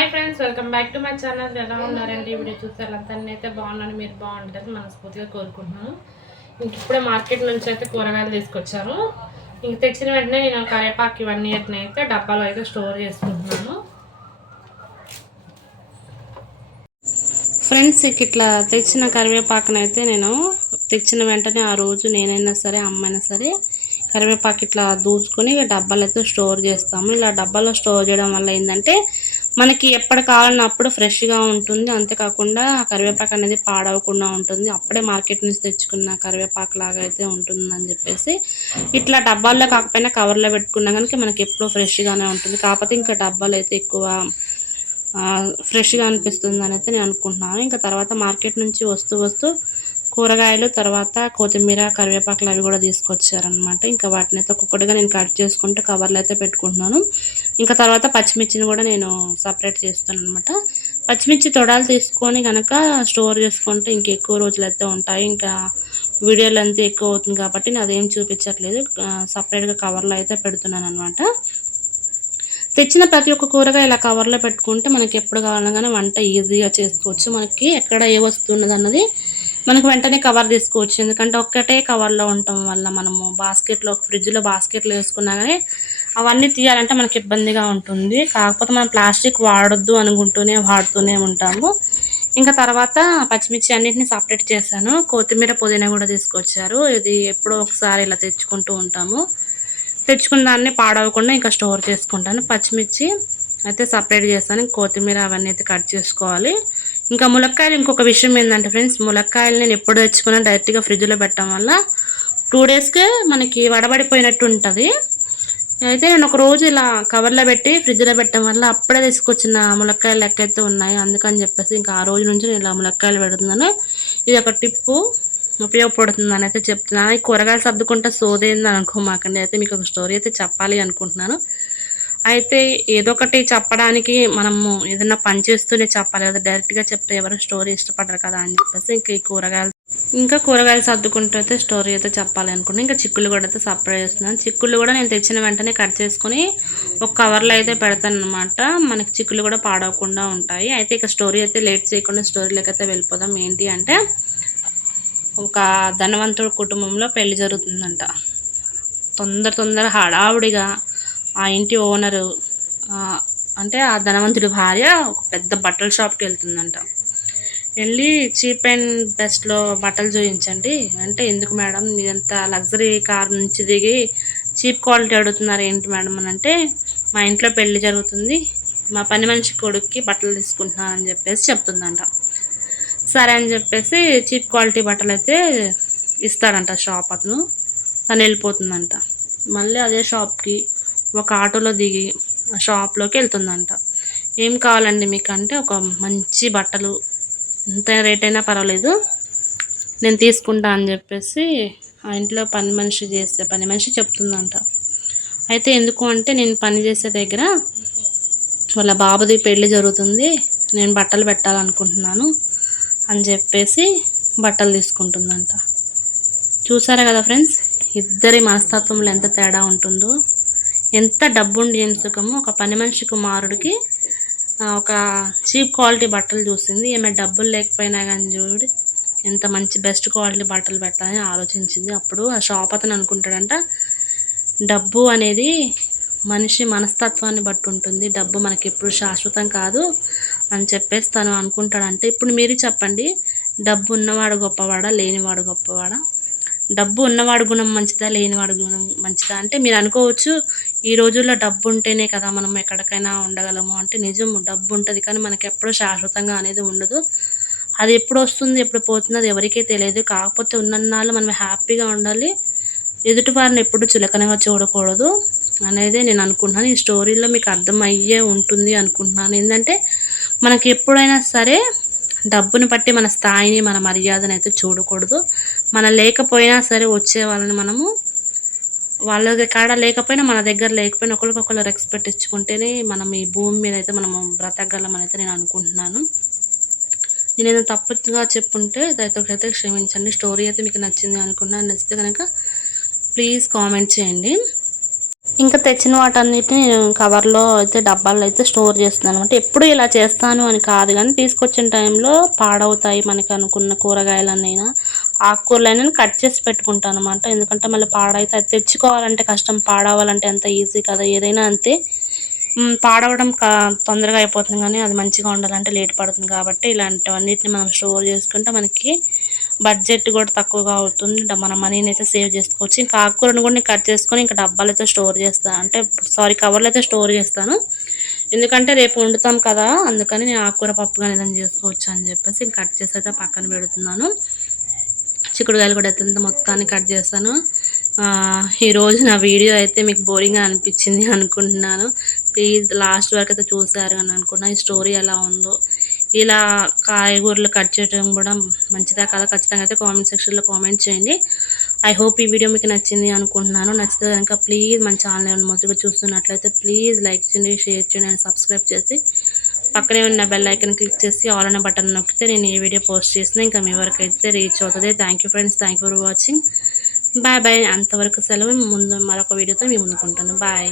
Hi friends, welcome back to my channel. ఎలా ఉన్నారండి? Video చూసారు అయితే బాగున్నాను, మీరు బాగుంటుంది మనస్ఫూర్తిగా కోరుకుంటున్నాను. ఇంక ఇప్పుడే మార్కెట్ నుంచి అయితే కూరగాయలు తీసుకొచ్చారు. ఇంక తెచ్చిన వెంటనే నేను కరివేపాకు ఇవన్నీ అయితే డబ్బాలో అయితే స్టోర్ చేసుకుంటున్నాను. ఫ్రెండ్స్, ఇట్లా తెచ్చిన కరివేపాకునైతే నేను తెచ్చిన వెంటనే ఆ రోజు నేనైనా సరే అమ్మైనా సరే కరివేపాకు ఇట్లా దూసుకొని డబ్బాలు అయితే స్టోర్ చేస్తాము. ఇలా డబ్బాలో స్టోర్ చేయడం వల్ల ఏంటంటే మనకి ఎప్పుడు కావాలన్నప్పుడు ఫ్రెష్గా ఉంటుంది. అంతేకాకుండా కరివేపాకు అనేది పాడవకుండా ఉంటుంది. అప్పుడే మార్కెట్ నుంచి తెచ్చుకున్న కరివేపాకు లాగా అయితే ఉంటుందని చెప్పేసి ఇట్లా డబ్బాల్లో కాకపోయినా కవర్లో పెట్టుకున్నా కనుక మనకి ఎప్పుడూ ఫ్రెష్గానే ఉంటుంది. కాకపోతే ఇంకా డబ్బాలు అయితే ఎక్కువ ఫ్రెష్గా అనిపిస్తుంది అని అయితే నేను అనుకుంటున్నాను. ఇంకా తర్వాత మార్కెట్ నుంచి వస్తూ కూరగాయలు, తర్వాత కొత్తిమీర, కరివేపాకులు అవి కూడా తీసుకొచ్చారనమాట. ఇంకా వాటిని అయితే ఒక్కొక్కటిగా నేను కట్ చేసుకుంటూ కవర్లో అయితే పెట్టుకుంటున్నాను. ఇంకా తర్వాత పచ్చిమిర్చిని కూడా నేను సపరేట్ చేస్తాను అనమాట. పచ్చిమిర్చి తొడాలు తీసుకొని కనుక స్టోర్ చేసుకుంటే ఇంకెక్కువ రోజులు అయితే ఉంటాయి. ఇంకా వీడియోలు అంతా ఎక్కువ అవుతుంది కాబట్టి నేను అదేం చూపించట్లేదు, సపరేట్గా కవర్లో అయితే పెడుతున్నాను అనమాట. తెచ్చిన ప్రతి ఒక్క కూరగాయ ఇలా కవర్లో పెట్టుకుంటే మనకి ఎప్పుడు కావాలన్నా వంట ఈజీగా చేసుకోవచ్చు. మనకి ఎక్కడ ఏ వస్తువు ఉన్నది అన్నది మనకు వెంటనే కవర్ తీసుకోవచ్చు. ఎందుకంటే ఒక్కటే కవర్లో ఉండటం వల్ల మనము బాస్కెట్లో, ఫ్రిడ్జ్లో బాస్కెట్లో వేసుకున్నా కానీ అవన్నీ తీయాలంటే మనకి ఇబ్బందిగా ఉంటుంది. కాకపోతే మనం ప్లాస్టిక్ వాడొద్దు అనుకుంటూనే వాడుతూనే ఉంటాము. ఇంకా తర్వాత పచ్చిమిర్చి అన్నింటినీ సపరేట్ చేశాను. కొత్తిమీర, పుదీనా కూడా తీసుకొచ్చారు. ఇది ఎప్పుడో ఒకసారి ఇలా తెచ్చుకుంటూ ఉంటాము. తెచ్చుకున్న దాన్ని పాడవకుండా ఇంకా స్టోర్ చేసుకుంటాను. పచ్చిమిర్చి అయితే సపరేట్ చేస్తాను. కొత్తిమీర అవన్నీ అయితే కట్ చేసుకోవాలి. ఇంకా ములక్కాయలు, ఇంకొక విషయం ఏంటంటే ఫ్రెండ్స్, ములక్కాయలు నేను ఎప్పుడు తెచ్చుకున్నా డైరెక్ట్గా ఫ్రిడ్జ్లో పెట్టడం వల్ల 2 డేస్కే మనకి వడబడిపోయినట్టు ఉంటుంది. అయితే నేను ఒక రోజు ఇలా కవర్లో పెట్టి ఫ్రిడ్జ్లో పెట్టడం వల్ల అప్పుడే తీసుకొచ్చిన ములక్కాయలు లెక్క అయితే ఉన్నాయి. అందుకని చెప్పేసి ఇంకా ఆ రోజు నుంచి నేను ఇలా ములక్కాయలు పెడుతున్నాను. ఇది ఒక టిప్పు, ఉపయోగపడుతుంది అని అయితే చెప్తున్నాను. ఈ కూరగాయలు సర్దుకుంటే సోదేందని అనుకోమాకండి. అయితే మీకు ఒక స్టోరీ అయితే చెప్పాలి అనుకుంటున్నాను. అయితే ఏదో ఒకటి చెప్పడానికి మనము ఏదైనా పని చేస్తూనే చెప్పాలి కదా, డైరెక్ట్గా చెప్తే ఎవరు స్టోరీ ఇష్టపడరు కదా అని చెప్పేసి ఇంకా కూరగాయలు సర్దుకుంటూ అయితే స్టోరీ అయితే చెప్పాలి అనుకున్నాను. ఇంకా చిక్కులు కూడా అయితే సపరేట్ చేస్తున్నాను. చిక్కులు కూడా నేను తెచ్చిన వెంటనే కట్ చేసుకొని ఒక కవర్లో అయితే పెడతాను అనమాట. మనకి చిక్కులు కూడా పాడవకుండా ఉంటాయి. అయితే ఇక స్టోరీ అయితే లేట్ చేయకుండా స్టోరీలోకి అయితే వెళ్ళిపోదాం. ఏంటి అంటే, ఒక ధనవంతుడు కుటుంబంలో పెళ్లి జరుగుతుందంట. తొందర హడావుడిగా ఆ ఇంటి ఓనరు, అంటే ఆ ధనవంతుడి భార్య ఒక పెద్ద బట్టల షాప్కి వెళ్తుందంట. వెళ్ళి చీప్ అండ్ బెస్ట్లో బట్టలు చూపించండి అంటే, ఎందుకు మేడం మీదంతా లగ్జరీ కార్ నుంచి దిగి చీప్ క్వాలిటీ అడుగుతున్నారు ఏంటి మేడం అని అంటే, మా ఇంట్లో పెళ్లి జరుగుతుంది, మా పని మనిషి కొడుక్కి బట్టలు తీసుకుంటున్నాను అని చెప్పేసి చెప్తుందంట. సరే అని చెప్పేసి చీప్ క్వాలిటీ బట్టలు అయితే ఇస్తాడంట షాప్ అతను. తను వెళ్ళిపోతుందంట. మళ్ళీ అదే షాప్కి ఒక ఆటోలో దిగి ఆ షాప్లోకి వెళ్తుందంట. ఏం కావాలండి మీకు అంటే, ఒక మంచి బట్టలు ఎంత రేట్ అయినా పర్వాలేదు నేను తీసుకుంటా అని చెప్పేసి ఆ ఇంట్లో పని మనిషి చెప్తుందంట. అయితే ఎందుకు అంటే, నేను పని చేసే దగ్గర వాళ్ళ బాబుది పెళ్ళి జరుగుతుంది, నేను బట్టలు పెట్టాలనుకుంటున్నాను అని చెప్పేసి బట్టలు తీసుకుంటుందంట. చూసారా కదా ఫ్రెండ్స్, ఇద్దరి మనస్తత్వంలో ఎంత తేడా ఉంటుందో. ఎంత డబ్బుండి ఏం సుఖము, ఒక పని మనిషి కుమారుడికి ఒక చీప్ క్వాలిటీ బట్టలు చూసింది. ఏమైనా డబ్బులు లేకపోయినా కానీ చూడు ఎంత మంచి బెస్ట్ క్వాలిటీ బట్టలు పెట్టాలని ఆలోచించింది. అప్పుడు ఆ షాప్ అతను అనుకుంటాడంట, డబ్బు అనేది మనిషి మనస్తత్వాన్ని బట్టి ఉంటుంది, డబ్బు మనకి ఎప్పుడు శాశ్వతం కాదు అని చెప్పేసి తను అనుకుంటాడంటే. ఇప్పుడు మీరు చెప్పండి, డబ్బు ఉన్నవాడు గొప్పవాడా, లేనివాడు గొప్పవాడా? డబ్బు ఉన్నవాడు గుణం మంచిదా, లేనివాడు గుణం మంచిదా అంటే మీరు అనుకోవచ్చు, ఈ రోజుల్లో డబ్బు ఉంటేనే కదా మనం ఎక్కడికైనా ఉండగలము అంటే. నిజము, డబ్బు ఉంటుంది కానీ మనకి ఎప్పుడూ శాశ్వతంగా అనేది ఉండదు. అది ఎప్పుడు వస్తుంది ఎప్పుడు పోతుంది అది ఎవరికీ తెలియదు. కాకపోతే ఉన్నన్నాళ్ళు మనం హ్యాపీగా ఉండాలి, ఎదుటి వారిని ఎప్పుడు చులకనగా చూడకూడదు అనేది నేను అనుకుంటున్నాను. ఈ స్టోరీలో మీకు అర్థమయ్యే ఉంటుంది అనుకుంటున్నాను. ఏంటంటే, మనకి ఎప్పుడైనా సరే డబ్బుని బట్టి మన స్థాయిని, మన మర్యాదను అయితే చూడకూడదు. మన లేకపోయినా సరే వచ్చే వాళ్ళని మనము, వాళ్ళ కాడ లేకపోయినా మన దగ్గర లేకపోయినా ఒకరికొకరు రెస్పెక్ట్ ఇచ్చుకుంటేనే మనం ఈ భూమి మీద అయితే మనము బ్రతకగలం అయితే నేను అనుకుంటున్నాను. నేనేదో తప్పుగా చెప్పుంటే దయతోకైతే క్షమించండి. స్టోరీ అయితే మీకు నచ్చింది అనుకున్నాను. నచ్చితే కనుక ప్లీజ్ కామెంట్ చేయండి. ఇంకా తెచ్చిన వాటన్నిటిని నేను కవర్లో అయితే డబ్బాల్లో అయితే స్టోర్ చేస్తున్నాను అనమాట. ఎప్పుడు ఇలా చేస్తాను అని కాదు కానీ తీసుకొచ్చిన టైంలో పాడవుతాయి మనకి అనుకున్న కూరగాయలన్నైనా ఆకుకూరలైనా కట్ చేసి పెట్టుకుంటాను అనమాట. ఎందుకంటే మళ్ళీ పాడైతే అది తెచ్చుకోవాలంటే కష్టం, పాడవాలంటే అంత ఈజీ కదా, ఏదైనా అంతే. పాడవడం తొందరగా అయిపోతుంది కానీ అది మంచిగా ఉండాలంటే లేట్ పడుతుంది. కాబట్టి ఇలాంటివన్నిటిని మనం స్టోర్ చేసుకుంటే మనకి బడ్జెట్ కూడా తక్కువగా అవుతుంది. మన మనీని అయితే సేవ్ చేసుకోవచ్చు. ఇంకా ఆకుకూరను కూడా నేను కట్ చేసుకొని ఇంకా డబ్బాలైతే స్టోర్ చేస్తాను, అంటే సారీ కవర్లో అయితే స్టోర్ చేస్తాను. ఎందుకంటే రేపు వండుతాం కదా, అందుకని నేను ఆకుకూర పప్పు కానీ ఏదైనా చేసుకోవచ్చు అని చెప్పేసి కట్ చేసి అయితే పక్కన పెడుతున్నాను. చిక్కుడుకాయలు కూడా అయితే మొత్తాన్ని కట్ చేస్తాను. ఈరోజు నా వీడియో అయితే మీకు బోరింగ్గా అనిపించింది అనుకుంటున్నాను. ప్లీజ్ లాస్ట్ వరకు అయితే చూసారు అని అనుకున్నా. ఈ స్టోరీ ఎలా ఉందో, ఇలా కాయగూరలు కట్ చేయడం కూడా మంచిదా కదా, ఖచ్చితంగా అయితే కామెంట్ సెక్షన్లో కామెంట్ చేయండి. ఐ హోప్ ఈ వీడియో మీకు నచ్చింది అనుకుంటున్నాను. నచ్చితే కనుక ప్లీజ్ మన ఛానల్ ఏమైనా మొదటిగా చూస్తున్నట్లయితే ప్లీజ్ లైక్ చేయండి, షేర్ చేయండి అండ్ సబ్స్క్రైబ్ చేసి పక్కనే ఉన్న బెల్ ఐకన్ క్లిక్ చేసి ఆల్ అనే బటన్ నొక్కితే నేను ఏ వీడియో పోస్ట్ చేసినా ఇంకా మీ వరకు అయితే రీచ్ అవుతుంది. Thank you friends, thank you for watching. Bye bye. అంతవరకు సెలవు. ముందు మరొక వీడియోతో మీ ముందుకుంటాను. బాయ్.